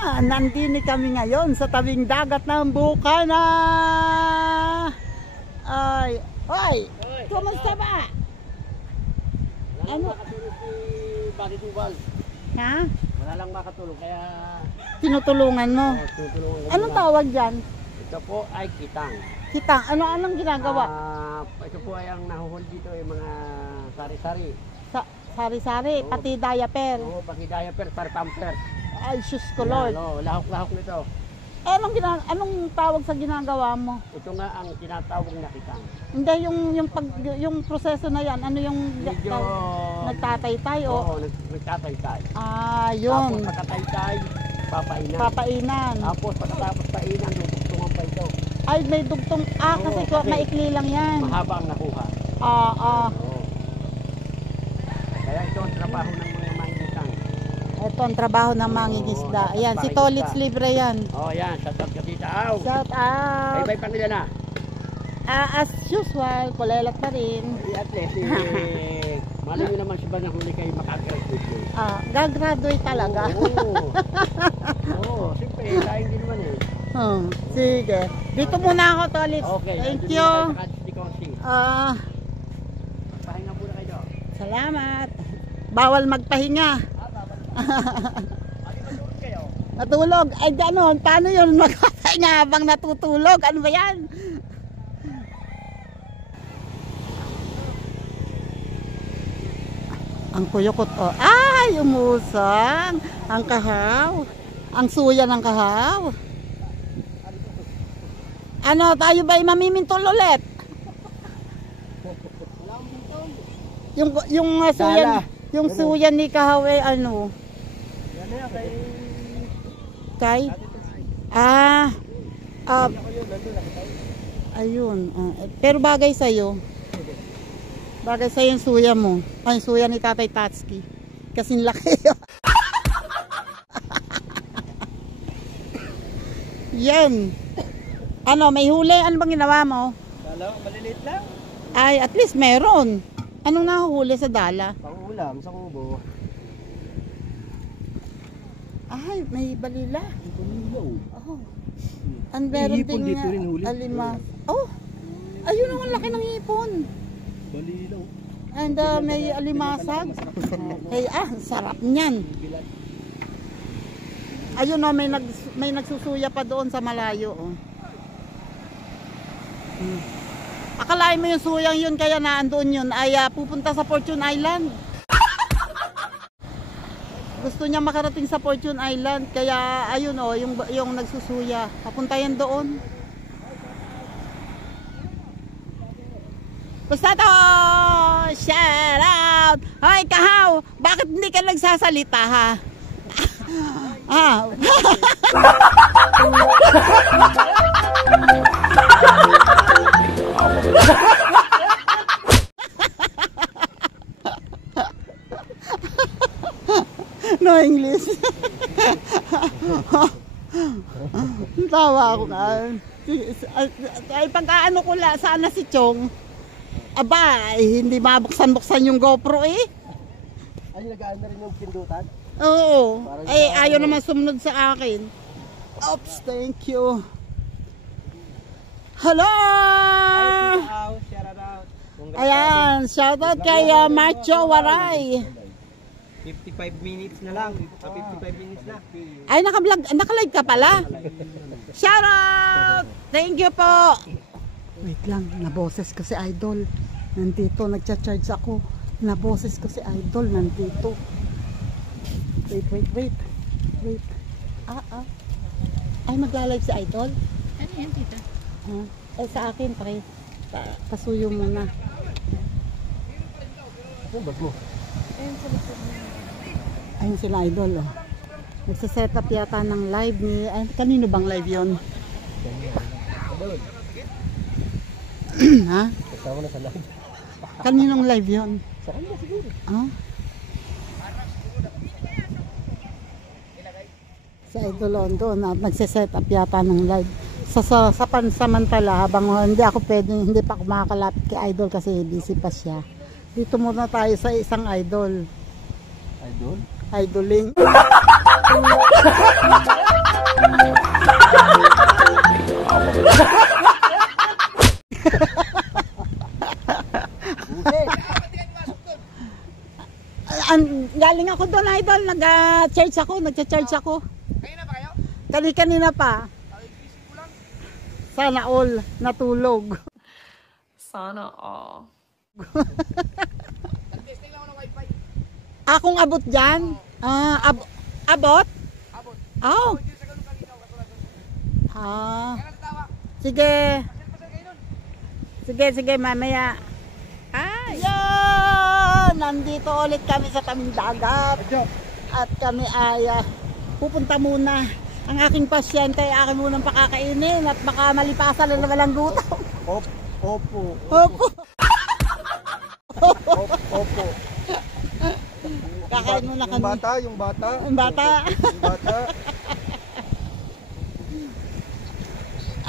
Ayan, nandini kami ngayon sa tabing dagat ng Bukana. Ay, oy, kumusta ba? Ano? Makatulog si Bati Tubal. Ha? Wala lang makatulog kaya Tinutulungan mo? tutulungan ko Anong muna. tawag dyan? Ito po ay kitang. Kitang, anong ginagawa? Ito po ay ang nahuhuli dito yung mga sari-sari. Sari-sari, pati diaper. Oo, pati diaper, pamper. Ay, sus ko Lord. Lahok-lahok nito. Anong tawag sa ginagawa mo? Ito nga ang tinatawag na kitang. Hindi, yung proseso na yan, ano yung Medyo nagtatay-tay o? Oo, nagtatay-tay. Ah, yun. Tapos pagkatay-tay, papainan. Papainan. Tapos pagkatapos painan, dudugtungan pa ito. Ay, may dugtong. Kasi kasi maikli lang yan. Mahaba ang nakuha. Oo. Oo. Kaya ito ang trabaho ng mga mangingisang. Ito ang trabaho ng mangingisda. Oo, Ayan, si Tolitz Libre yan. Oh, yan. Shout out ka tita. Aw. Shout out. Bye-bye pa nila na. As usual, kulelat pa rin. At least, mali nyo naman siya ba na huli kayo makagraduate. Gagraduate talaga. Oo, siyempre, laing din naman eh. Sige. Dito muna ako, Tolitz. Okay. Thank you. Pahinga muna kayo. Salamat. Bawal magpahinga. Natulog. Ay, gano'n. Paano yun magpahinga habang natutulog? Ano ba yan? Ang kuyukot, oh. Ay, umusang. Ang kahaw. Ang suya ng kahaw. Ano, tayo ba'y mamimintol ulit? Yung suya ni kahaw ay ano? Kay? Ayun. Pero bagay sa'yo. Bagay sa'yo yung suya mo. Ay, suya ni Tatay Tatski. Kasing laki yun. Yan. Ano, may huli? Ano bang ginawa mo? Dala, maliliit lang. Ay, at least meron. Anong nahuhuli sa dala? Pangulam sa kubo. Ay, may balila. Balilaw. Oh. Ang meron Hipon ding dito rin huli. alima. Oh, ayun ang laki ng hipon. Balilaw. And may alimasag. Hey, sarap niyan. Ayun oh, may nagsusuya pa doon sa malayo. Oh. Akalain mo yung suyang yun kaya naandoon yun ay pupunta sa Fortune Island. Gusto niya makarating sa Fortune Island kaya ayun oh, yung nagsusuya. Papunta yan doon. Basta to! Shout out! Hoy, kahaw! Bakit hindi ka nagsasalita ha? No English. Tawa ako nga. Ay pagkaano ko la, sana si Chong. Aba, hindi mabuksan-buksan yung GoPro eh. Ay, nagaan na rin yung pindutan? Oo. Ay, ayaw naman sumunod sa akin. Oops, thank you. Hello! Ayan, shoutout kay Macho Waray. 55 minutes na lang. 55 minutes na. Ay, naka-live ka pala. Shoutout! Thank you po. Wait lang, naboses ko si Idol. Nandito, nagcha-charge ako. Naboses ko si Idol, nandito. Wait. Ay, magla-live si Idol? Ano yan, tita? Ay, sa akin, pre. Pasuyo muna. Ano ba mo? Ayun sa likod mo. Ayun sila Idol, oh. Nagsaset up yata ng live ni... Ay, kanino bang live yon? Ha? Kasama na sa live. Kaninong live yon? Sa kanya siguro. Sa Idol Londo na nagse-set up yata ng live. Sa pansamantala habang hindi pa ako makakalapit kay Idol kasi busy pa siya. Dito muna tayo sa isang idol. Idol? Idoling. idol, nag-charge ako, nagcha-charge ako. Kanina ba kayo? Kanina pa. Sana all natulog. Sana all. Nag-testing lang ako ng wifi. Akong abot dyan? Abot? Abot. Oh. Hindi sa ganun kanina. Ah. Kaya natawa. Sige. Pasal kayo nun. Sige, mamaya. Yan! Nandito ulit kami sa tabing dagat. At kami ay pupunta muna. Ang aking pasyente ay akin munang pakakainin at baka malipasan na walang gutom. Opo. Opo. Opo. Kakain muna kami. Yung bata. Ang bata.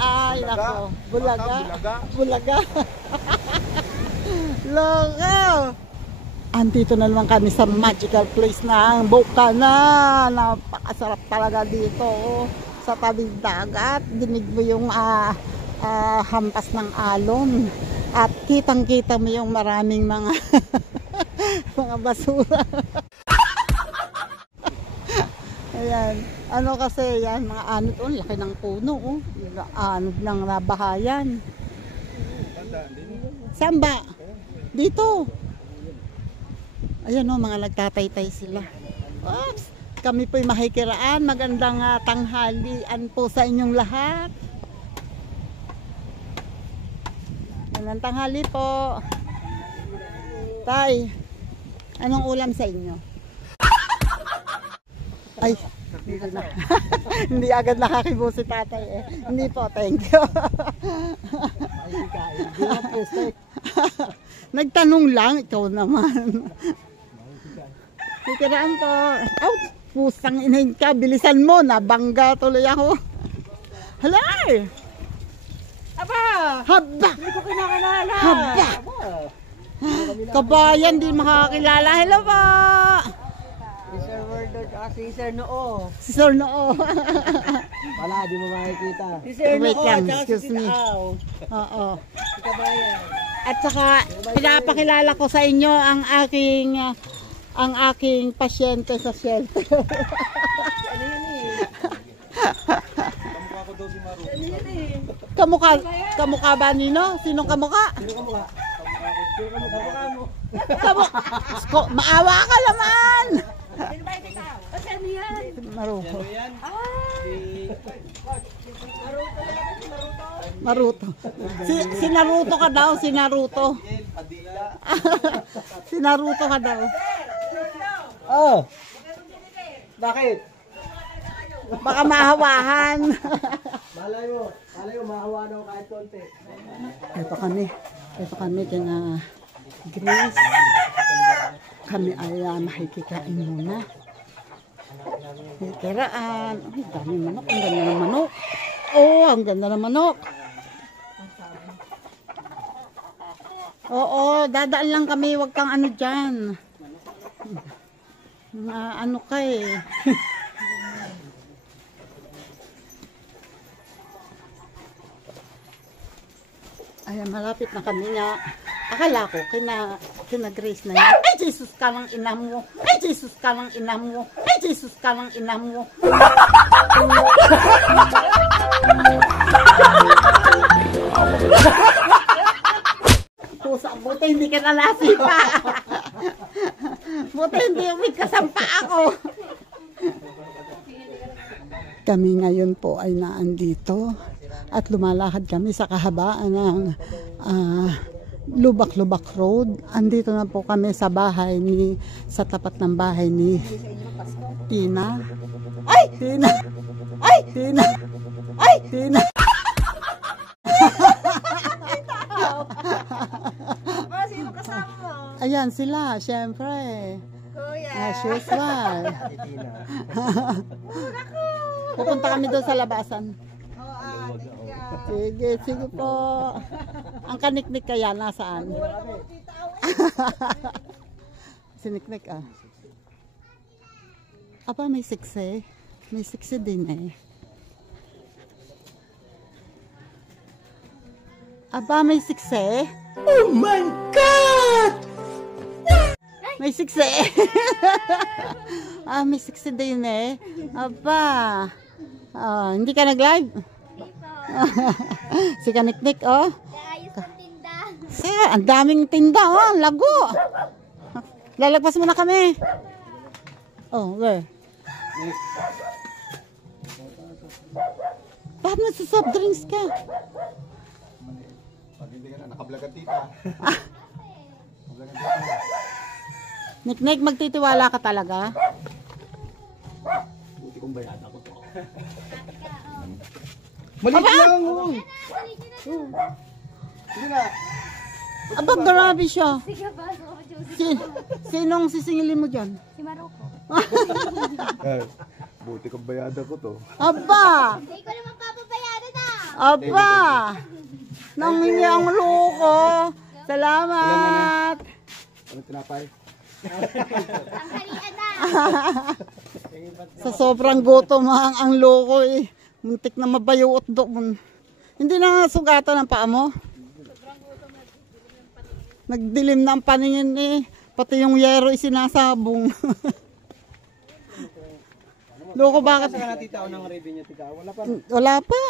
Ay, nako. Bulaga. Bulaga. Loko. Andito na naman kami sa magical place ng Bukana. Napakasarap talaga dito. Sa tabing dagat. Dinig mo yung hampas ng alon. At kitang-kita mo yung maraming mga mga basura. Ayan. Ano kasi yan, mga anod. Oh, laki ng puno. Oh. Anod ng nabahayan. Saan ba? Dito. Ayan o, mga nagtataytay sila. Oops. Kami po'y mahikiraan. Magandang tanghalian po sa inyong lahat. Magandang tanghali po. Tay, anong ulam sa inyo? Ay, dito na. Hindi agad nakakibo si tatay eh. Hindi po, thank you. Nagtanong lang, ikaw naman. Kikiraan po. Out! Pusang inahin ka, bilisan mo, nabangga tuloy ako. Hala! Aba! Haba! Hindi ko kinakalala. Haba! Kabayan, di makakilala. Hello po! Si Sir Wordod, si Sir Noo. Si Sir Noo. Wala, di mo makikita. Si Sir Wait Noo, lang, tsaka si excuse me. Titaaw. Oo. Si Kabayan. At saka, pinapakilala ko sa inyo ang aking pasyente sa shelter. Ano yun eh? Ano yun eh? Kamukha ba Nino? Sinong kamukha? Maawa ka naman! Sino ba yung Titaaw? Kasi ano yan? Maruto. Maruto. Maruto. Si Naruto ka daw, si Naruto. Si Naruto ka daw. Oh! Bakit? Baka mahawahan. Malay mo, mahawa na ako kahit konti. Ito kami kina Grace. Kami ay makikikain muna. Hikiraan. Ang dami manok, ang ganda ng manok. Oh, ang ganda ng manok. Oo, dadaan lang kami, wag kang ano dyan. Ano ka eh. Ayan, malapit na kami na. Akala ko, kina Grace na yan. Ay, Jesus ka lang ina mo. Ay, Jesus ka lang ina mo. Ay, Jesus ka lang ina mo. Pusa, buti hindi ka nalasipa. Buti hindi umig kasampa ako. Kami ngayon po ay naandito at lumalakad kami sa kahabaan ng Lubak-Lubak Road. Andito na po kami sa bahay sa tapat ng bahay ni Tina. Ay! Tina! Ay! Tina! Ay! Tina! Sino kasama mo? Ayan sila, syempre. Kuya. As usual. Pupunta kami doon sa labasan. Sige, sige po. Ang kaniknik kaya nasaan? Siniknik ah. Aba, may siksi. May siksi din eh. Aba, may siksi. Oh my God! May siksi. may 60 din eh. Aba. Hindi ka nag-live? Si Kaniknik, oh. Ayos ang tinda. Ang daming tinda, oh. Lago. Lalagpas mo na kami. Oh, where? Bakit nagsasoft drinks ka? Pag hindi ka na, nakablagan tita. Niknik, magtitiwala ka talaga? Buti kong bayada ko to. Maliit lang, oh. Sige na. Aba, grabe siya. Sige ba? So, Sinong sisingilin mo dyan? si Maroko. Buti kong bayada ko to. Aba! Hindi ko naman papabayaran na. Aba! Nangingi ang loko. Salamat! Ano tinapay? Ang halian na. Sa sobrang gutom ang loko eh. Muntik na mabayuot doon. Hindi na sugatan ang paa mo? Nagdilim na ang paningin eh. Pati yung yero isinasabong. Loko, bakit? Saka na tita ng revenue tita. Wala pa. Wala pa.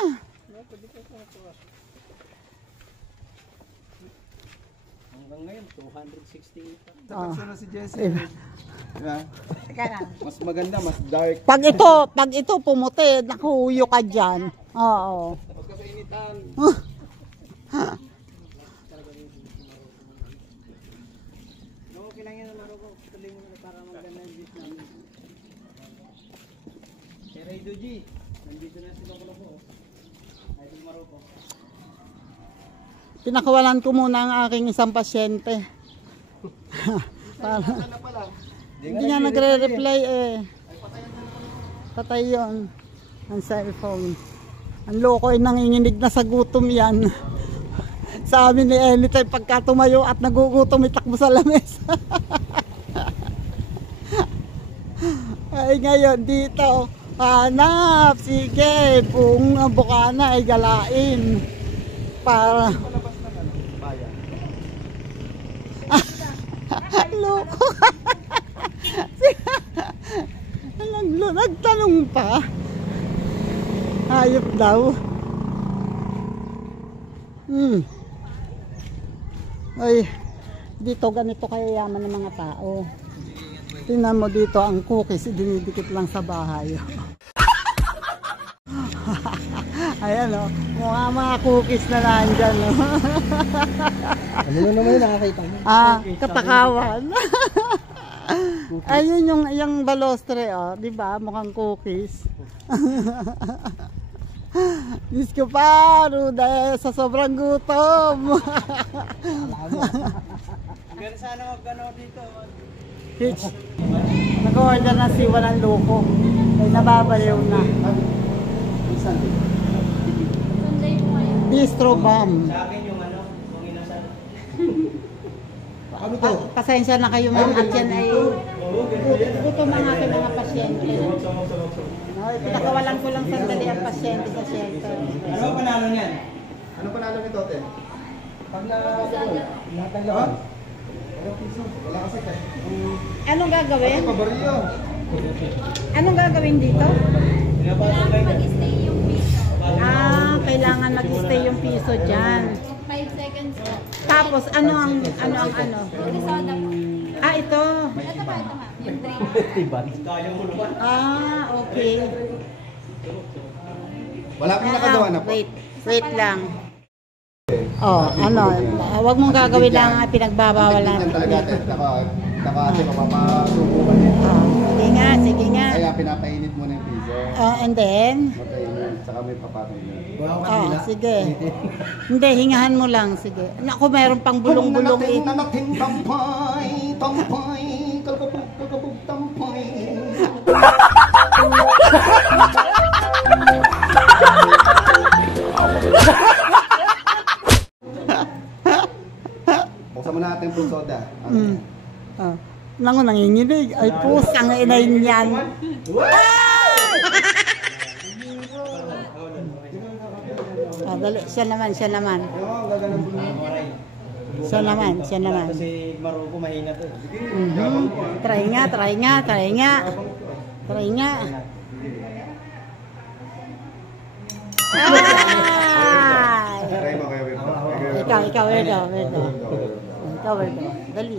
Hanggang ngayon 268. Tapos na si Jessie. Diba? Mas maganda, mas dark. Pag ito pumuti, nakuhuyo ka dyan. Oo. Huwag ka sa initan. Okay lang yan ang Maroko. Tuloy mo na para maganda yung dish namin. Sir Ray Doji, nandito na si Loko-Loko. Ay, si Maroko. Pinakawalan ko muna ang aking isang pasyente. Para, hindi nga nagre-reply eh. Patay yun. Ang cellphone. Ang loko ay nanginginig na sa gutom yan. Sabi ni Anytime pagka tumayo at nagugutom, itakbo sa lamesa. Ay ngayon dito, hanap, sige, kung bukana ay galain. Para loko. Nagtanong pa. Hayop daw. Ay, dito ganito kayayaman ng mga tao. Tingnan mo dito ang cookies, dinidikit lang sa bahay. Ayan o, mga cookies na nandyan o. Ano na naman yung nakakita mo? Katakawan. Ayun yung balostre o, di ba? Mukhang cookies. Diyos ko pa, Ruda, sa sobrang gutom. Gano'n sana mag-ano dito. Hitch. Nag-order na si Walang Loko. Ay nababaliw na. Sunday po ngayon. Bistro Bomb. Sa akin yung ano, kung inasal. Ano to? Pasensya na kayo mga at yan ay gutom ang aking mga pasyente. No, pinakawalan ko lang sandali ang pasyente sa shelter. Ano ang panalo niyan? Ano panalo nito, te? Pag lahat ng lawan. Wala kasi kasi. Anong gagawin? Pabaryo. Anong gagawin dito? Kailangan mag-stay yung piso. Kailangan mag-stay yung piso dyan. 5 seconds po. Tapos ano? Yung soda po. Ito. Ito pa. Yung drink. Kaya mo naman. Okay. Wala pang nakagawa na po. Wait lang. Wag mong gagawin lang ang pinagbabawalan. Yan talaga, te. Naka kasi mapapasubukan yan. Sige nga. Kaya pinapainit mo na yung piso. And then? Matainit. Saka may papakainit. Sige. Hindi, hingahan mo lang. Sige. Naku, meron pang bulong-bulong eh. Nanating tampay, tampay, kalkabog, tampay. Buksan mo natin yung soda. Nango, nanginginig. Ay, pusang inay niyan. Dali. Siya naman. Siya naman. Kasi Maroko mahina to. Try nga. Try nga. Ay! Try mo kayo. Ikaw, Weirdo. Dali.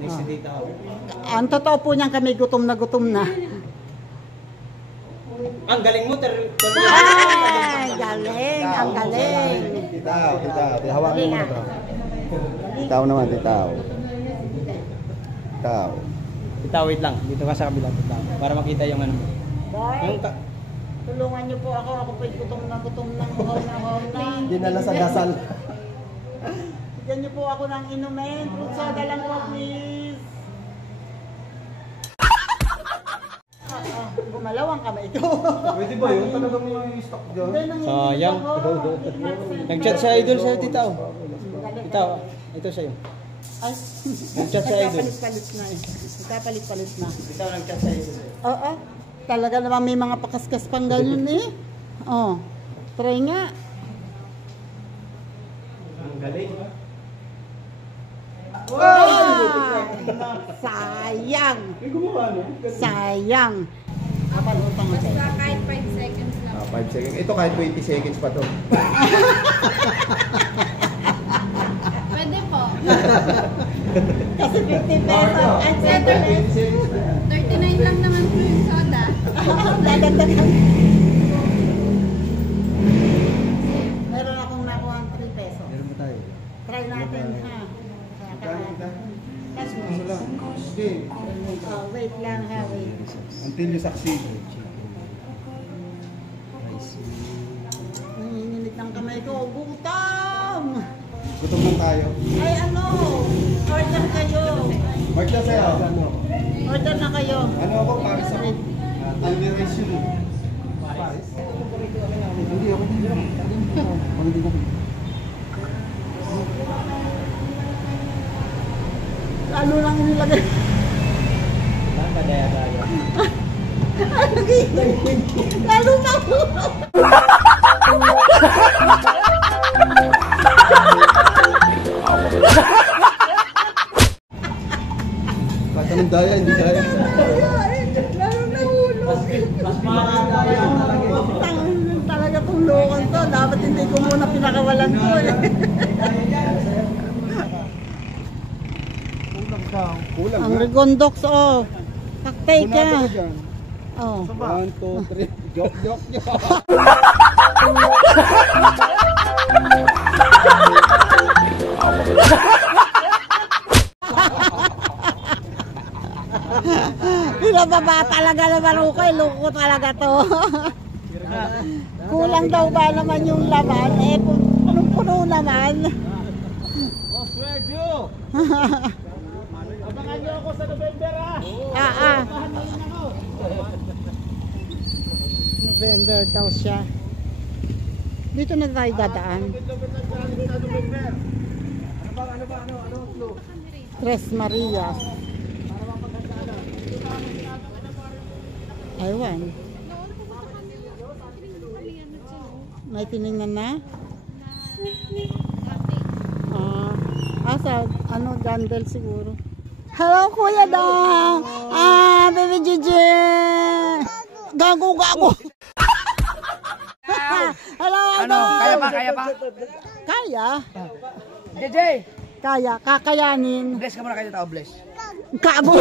Next dito ako. Ang totoo po niyan kami gutom na. Ang galing mo, Ay, galing, ang galing. Titaw. Hawakin mo na to. Titaw naman, titaw. Titaw, wait lang. Dito ka sa kabila, titaw. Para makita yung ano. Boy, tulungan niyo po ako. Ako po'y gutom na. Uhaw na. Dinala sa dasal. Bigyan niyo po ako ng inumin. Soda lang po, please. Gumalaw ang kamay ko. Pwede ba yun? Talagang may stock dyan? Sayang. Nag-chat sa idol sa'yo, titaw. Titaw, ito sa'yo. Ay, Nag-chat sa idol. Nagkapalit-palit na. Titaw, nag-chat sa idol. Oo. Talaga naman may mga pakaskas pang ganyan eh. Oh, try nga. Ang galing. Sayang. May gumawa no? Sayang. Kapalutang mo Basta kahit 5 seconds lang. 5 seconds. Ito kahit 20 seconds pa to. Pwede po. Kasi 50 pesos. At 20 seconds pa yan. 39 lang naman po yung soda. dadagdagan. Meron akong nakuha 3 pesos. Meron ba tayo? Try natin ha. Cash mo. Isa lang. Sige. Oh, wait lang ha, wait. Until you succeed. Nanginginig ng kamay ko. Gutom! Gutom lang tayo. Ay ano, order kayo. Mark na sa'yo. Order na kayo. Ano ako para sa Tandy rice yun. Hindi ako din lang. Hindi ko. Ano lang nilagay? Daya-daya. Lalo na po. Kahit anong daya, hindi daya. Lalo na hulog. Mas makakaya talaga. Talaga pong lokon to. Dapat hindi ko muna pinakawalan ko eh. Kulang Ang na. Rigondox oh. Kaktay Bunado ka. ka dyan. Oh. 1, 2, 3. Joke. Pinababa talaga naman ako eh. Loko talaga to. Kulang daw ba naman yung laman? Eh, punong-puno naman. Boss Wedyo! Abangan niyo ako sa November ha! November daw siya. Dito na tayo dadaan. Tres Marias. Aywan. May tinignan na? Sa ano, Gandel siguro. Hello, Kuya Dong! Baby Gigi! Gago! Hello, Ano? Kaya pa? Kaya? JJ! Kaya, kakayanin. Bless ka muna kayo tao, bless. Gago!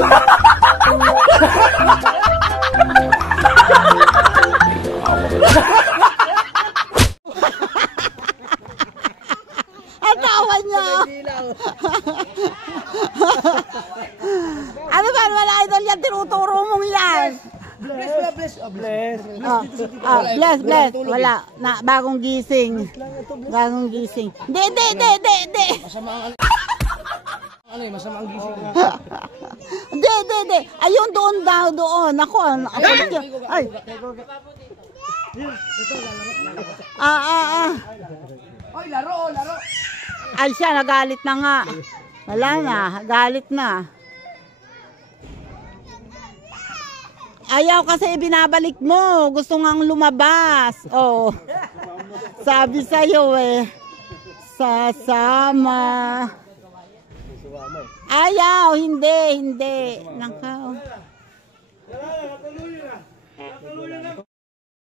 Ang tawa niya! Ano ba naman idol yan? Tinuturo mong yan! Bless. Bless. Bless. Wala. Bagong gising. Hindi. Masama ang gising. Hindi. Ayun doon. Ako. Ay. Oy, laro. Ay siya, nagalit na nga. Wala na, galit na. Ayaw kasi binabalik mo. Gusto ngang lumabas. Oh. Sabi sa'yo eh. Sasama. Ayaw, hindi. Nakaw.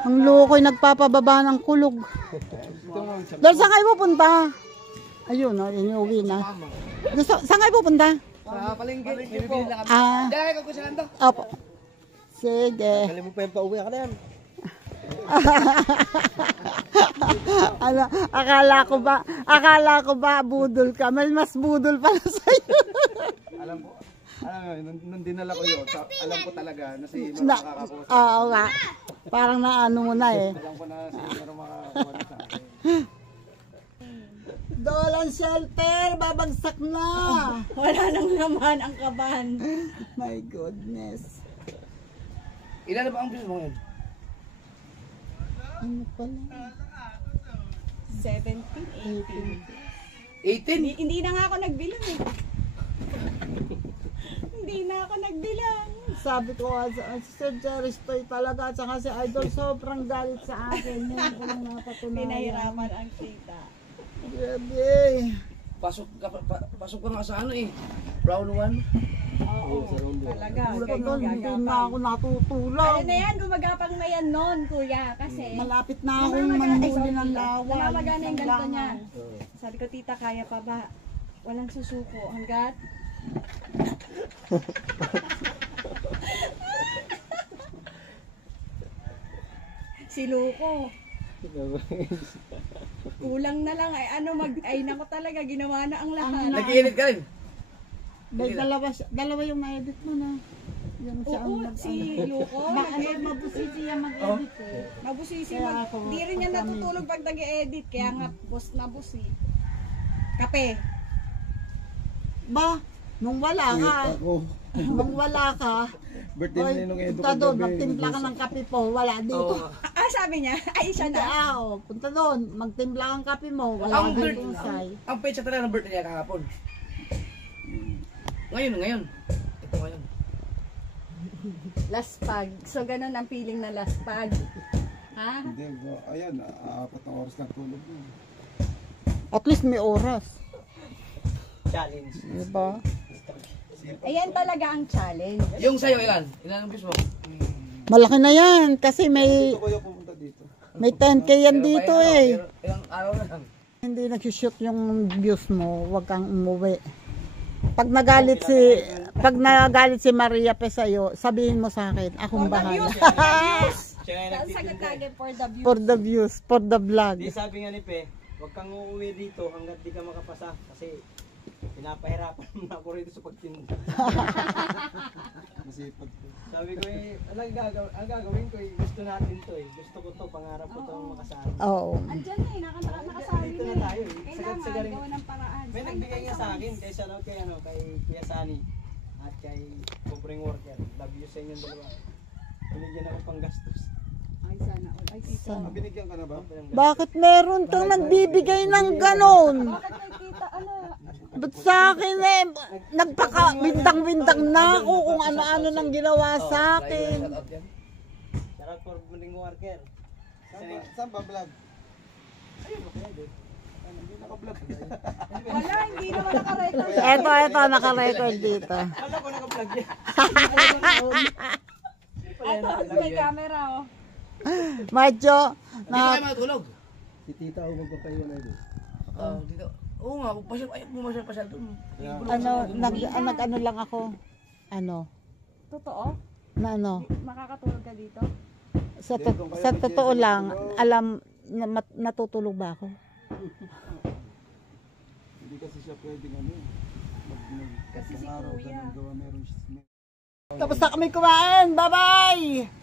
Ang loko ay nagpapababa ng kulog. Dahil saan kayo pupunta? Ayun, inuwi na. Saan kayo pupunta? Sa palengke. May bibili na kami. Ah, Dahil ko sa kanto. opo. Sige. Kali mo pa yung pauwi ka na yan. Ano, akala ko ba budol ka? Mas budol pala sa'yo. Alam mo, nung dinala ko yun, alam ko talaga na si Maro Na, makakakuha sa oo nga. Parang naano mo na eh. alam ko na si Maro makakakuha sa akin. Dolan shelter, babagsak na. Wala nang naman ang kaban. My goodness. Ilan na ba ang business mo ngayon? Ano pala? 17, 18? Hindi na nga ako nagbilang eh. Hindi na ako nagbilang. Sabi ko, si Sir Jerry Stoy talaga, at saka si Idol, sobrang galit sa akin. Hindi ko lang napatunayan. Pinahirapan ang kita. Grabe. Pasok ka nga sa ano eh. Round 1. Oo, talaga. Doon, hindi Ganyan na ako natutulog. Ano na yan, gumagapang na yan noon, kuya. Kasi Malapit na akong manhuli ng laway. namamagana yung ganito niya. Sabi ko, tita, kaya pa ba? Walang susuko. Hanggat si Luko. Kulang na lang ay ay nako talaga ginawa na ang lahat. Nag-i-edit ka rin? Dahil dalawa yung na-edit mo na. Yung siya Oo, ang si Luko. mabusisi siya mag-edit eh. Mabusisi Kaya ako, Di rin niya natutulog pag nag-edit. Kaya nga, boss na boss eh. Kape. Ba, nung wala ka, Birthday oy, na nung Edo punta doon, kagabi. magtimpla ka ng kape po, wala dito. Sabi niya, ay siya Hindi, na. punta doon, magtimpla kang kape mo, wala Ang dito birthday, usay. ang pecha talaga ng birthday niya kahapon. Ngayon. Ito ngayon. Last pag. So, ganun ang feeling na last pag. Ha? Hindi, ayan, 4 na oras lang tulog yun. At least may oras. Challenge. Diba? Ayan talaga ang challenge. Yung sa'yo, ilan? Ilan ang views mo? Malaki na yan, kasi may Ito kayo pumunta dito. 10k yan dito eh. Ilang araw na lang. Hindi nag-shoot yung views mo, wag kang umuwi. Pag nagalit si Maria Pe sa'yo, sabihin mo sa akin, akong bahala. Siya nga Sagot lagi for the view. For the views, for the vlog. Di sabi nga ni Pe, huwag kang uuwi dito hanggat di ka makapasa. Kasi pinapahirapan mo na ako rito sa pagtinda. Masipag ko. Sabi ko ang gagawin ko gusto natin to eh. Gusto ko to, pangarap ko to makasama. Oo. Andyan na eh, nakasabi Dito na na tayo eh. Kailangan Sagad-sagaring. gawa ng paraan. May nagbigay nga sa akin kay Kuya Sani at kay Pobreng Worker. Love you sa inyong dalawa. Binigyan ako pang gastos. Ay, sana. Ay, tita. Binigyan ka na ba? Bakit meron kang nagbibigay ng ganon? Bakit may kita, ano? Ba't sa akin eh, nagpaka-bintang-bintang na ako kung ano-ano nang ginawa sa akin. Shout out yan. Sarap for Pobreng Worker. Saan ba vlog? Wala, hindi naman nakarecord. Eto, naka-record dito. Wala ko naka-vlog yan. Ito, may camera oh. Medyo, Hindi na kayo na, matulog. Si tita o magpapayo na ito. Dito. Oo nga, pumasyal doon. nag-ano lang ako. Totoo? Na ano, Makakatulog ka dito? sa totoo lang, alam, natutulog ba ako? Hindi kasi siya pwedeng ano. Kasi si Araw, Kuya. ganun gawa meron siya. Tapos na kami kumain, bye-bye!